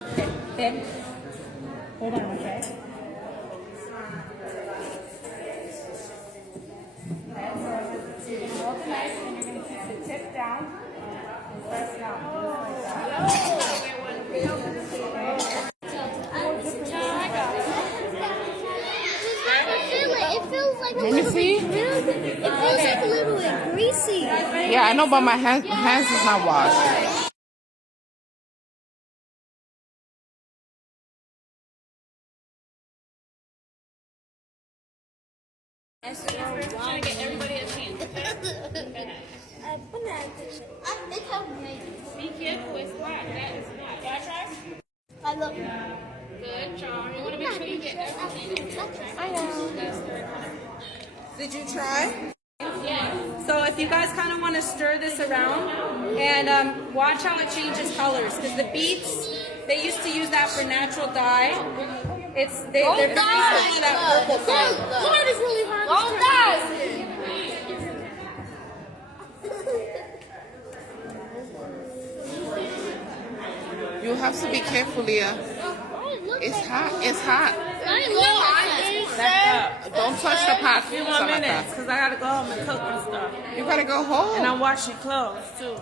Then, hold on, okay? Hold the knife and you're going to keep the tip down and press down. It feels like a Let me little see. bit it feels like a little bit greasy. Yeah, I know, but my hands is not washed. Trying to get everybody a chance. Be careful, it's black. That is not. Can I try? I love it. Good job. You want to make sure you get everything. I know. Did you try? Yeah. So if you guys kind of want to stir this around and watch how it changes colors, because the beets, they used to use that for natural dye. They're very similar to that purple color. Hard is really hard. Don't die. You have to be careful, Leah. It's hot. It's hot. Don't touch the pot. A few more minutes, because I got to go home and cook and stuff. You gotta go home. And I'm washing clothes, too.